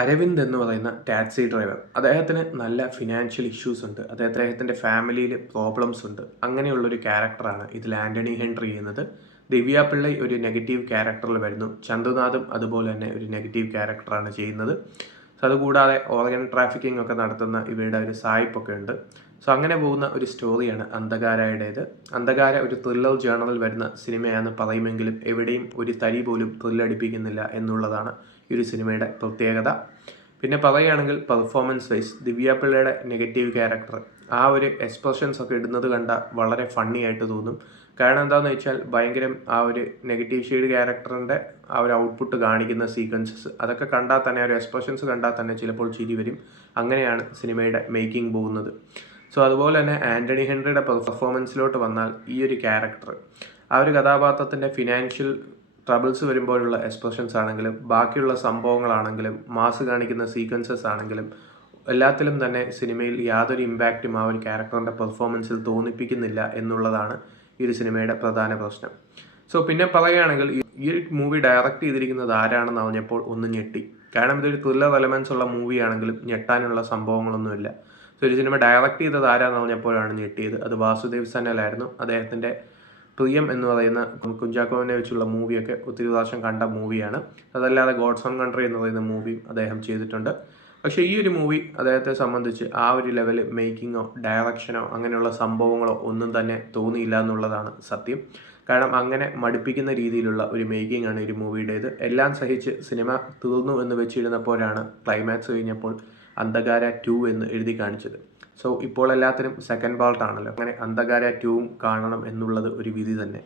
അരവിന്ദ് എന്ന് പറയുന്ന taxi driver അദ്ദേഹത്തിന് നല്ല ഫിനാൻഷ്യൽ ഇഷ്യൂസ് ഉണ്ട്. അദ്ദേഹത്തിൻ്റെ ഫാമിലിയിൽ പ്രോബ്ലംസ് ഉണ്ട്. അങ്ങനെയുള്ളൊരു ക്യാരക്ടറാണ് ഇതിൽ ആൻ്റണി ഹെൻറി ചെയ്യുന്നത്. ദിവ്യ പിള്ളൈ ഒരു നെഗറ്റീവ് ക്യാരക്ടറിൽ വരുന്നു. ചന്തുനാഥും അതുപോലെ തന്നെ ഒരു നെഗറ്റീവ് ക്യാരക്ടറാണ് ചെയ്യുന്നത്. സോ അതുകൂടാതെ ഓർഗൻ ട്രാഫിക്കിംഗ് ഒക്കെ നടത്തുന്ന ഇവരുടെ ഒരു സായിപ്പൊക്കെ ഉണ്ട്. സോ അങ്ങനെ പോകുന്ന ഒരു സ്റ്റോറിയാണ് അന്ധകാരയുടേത്. അന്ധകാര ഒരു ത്രില്ലർ ജേണറിൽ വരുന്ന സിനിമയാണെന്ന് പറയുമെങ്കിലും എവിടെയും ഒരു തരി പോലും ത്രില്ലടിപ്പിക്കുന്നില്ല എന്നുള്ളതാണ് ഈ ഒരു സിനിമയുടെ പ്രത്യേകത. പിന്നെ പറയുകയാണെങ്കിൽ പെർഫോമൻസ് വൈസ് ദിവ്യ പിള്ളയുടെ നെഗറ്റീവ് ക്യാരക്ടർ ആ ഒരു എക്സ്പ്രഷൻസ് ഒക്കെ ഇടുന്നത് കണ്ട വളരെ ഫണ്ണി ആയിട്ട് തോന്നും. കാരണം എന്താണെന്ന് വെച്ചാൽ ഭയങ്കര ആ ഒരു നെഗറ്റീവ് ഷെയ്ഡ് ക്യാരക്ടറിൻ്റെ ആ ഒരു ഔട്ട്പുട്ട് കാണിക്കുന്ന സീക്വൻസസ് അതൊക്കെ കണ്ടാൽ തന്നെ ആ ഒരു എക്സ്പ്രഷൻസ് കണ്ടാൽ തന്നെ ചിലപ്പോൾ ചിരി വരും. അങ്ങനെയാണ് സിനിമയുടെ മേക്കിംഗ് പോകുന്നത്. സോ അതുപോലെ തന്നെ ആൻ്റണി ഹെൻറിയുടെ പെർഫോമൻസിലോട്ട് വന്നാൽ ഈ ഒരു ക്യാരക്ടർ ആ ഒരു കഥാപാത്രത്തിൻ്റെ ഫിനാൻഷ്യൽ ട്രബിൾസ് വരുമ്പോഴുള്ള എക്സ്പ്രഷൻസ് ആണെങ്കിലും ബാക്കിയുള്ള സംഭവങ്ങളാണെങ്കിലും മാസ് കാണിക്കുന്ന സീക്വൻസസ് ആണെങ്കിലും എല്ലാത്തിലും തന്നെ സിനിമയിൽ യാതൊരു ഇമ്പാക്റ്റും ആ ഒരു ക്യാരക്ടറിൻ്റെ പെർഫോമൻസിൽ തോന്നിപ്പിക്കുന്നില്ല എന്നുള്ളതാണ് ഈ ഒരു സിനിമയുടെ പ്രധാന പ്രശ്നം. സോ പിന്നെ പറയുകയാണെങ്കിൽ ഈ ഒരു മൂവി ഡയറക്റ്റ് ചെയ്തിരിക്കുന്നത് ആരാണെന്ന് അറിഞ്ഞപ്പോൾ ഒന്ന് ഞെട്ടി. കാരണം ഇതൊരു ത്രില്ലർ എലമെൻസ് ഉള്ള മൂവിയാണെങ്കിലും ഞെട്ടാനുള്ള സംഭവങ്ങളൊന്നുമില്ല. സോ ഒരു സിനിമ ഡയറക്റ്റ് ചെയ്തത് ആരാന്ന് പറഞ്ഞപ്പോഴാണ് ഞെട്ടിയത്. അത് വാസുദേവ് സനലായിരുന്നു. അദ്ദേഹത്തിൻ്റെ പ്രിയം എന്ന് പറയുന്ന കുഞ്ചാക്കോവിനെ വെച്ചുള്ള മൂവിയൊക്കെ ഒത്തിരി പ്രാവശ്യം കണ്ട മൂവിയാണ്. അതല്ലാതെ ഗോഡ്സ് ഓൺ കൺട്രി എന്ന് പറയുന്ന മൂവിയും അദ്ദേഹം ചെയ്തിട്ടുണ്ട്. പക്ഷേ ഈ ഒരു മൂവി അദ്ദേഹത്തെ സംബന്ധിച്ച് ആ ഒരു ലെവൽ മേക്കിങ്ങോ ഡയറക്ഷനോ അങ്ങനെയുള്ള സംഭവങ്ങളോ ഒന്നും തന്നെ തോന്നിയില്ല എന്നുള്ളതാണ് സത്യം. കാരണം അങ്ങനെ മടുപ്പിക്കുന്ന രീതിയിലുള്ള ഒരു മേക്കിംഗ് ആണ് ഒരു മൂവിയുടേത്. എല്ലാം സഹിച്ച് സിനിമ തീർന്നു എന്ന് വെച്ചിരുന്നപ്പോഴാണ് ക്ലൈമാക്സ് കഴിഞ്ഞപ്പോൾ അന്ധകാര 2 എന്ന് എഴുതി കാണിച്ചത്. സോ ഇപ്പോൾ എല്ലാത്തിനും സെക്കൻഡ് പാർട്ടാണല്ലോ. അങ്ങനെ അന്ധകാര 2 കാണണം എന്നുള്ളത് ഒരു വിധി തന്നെ.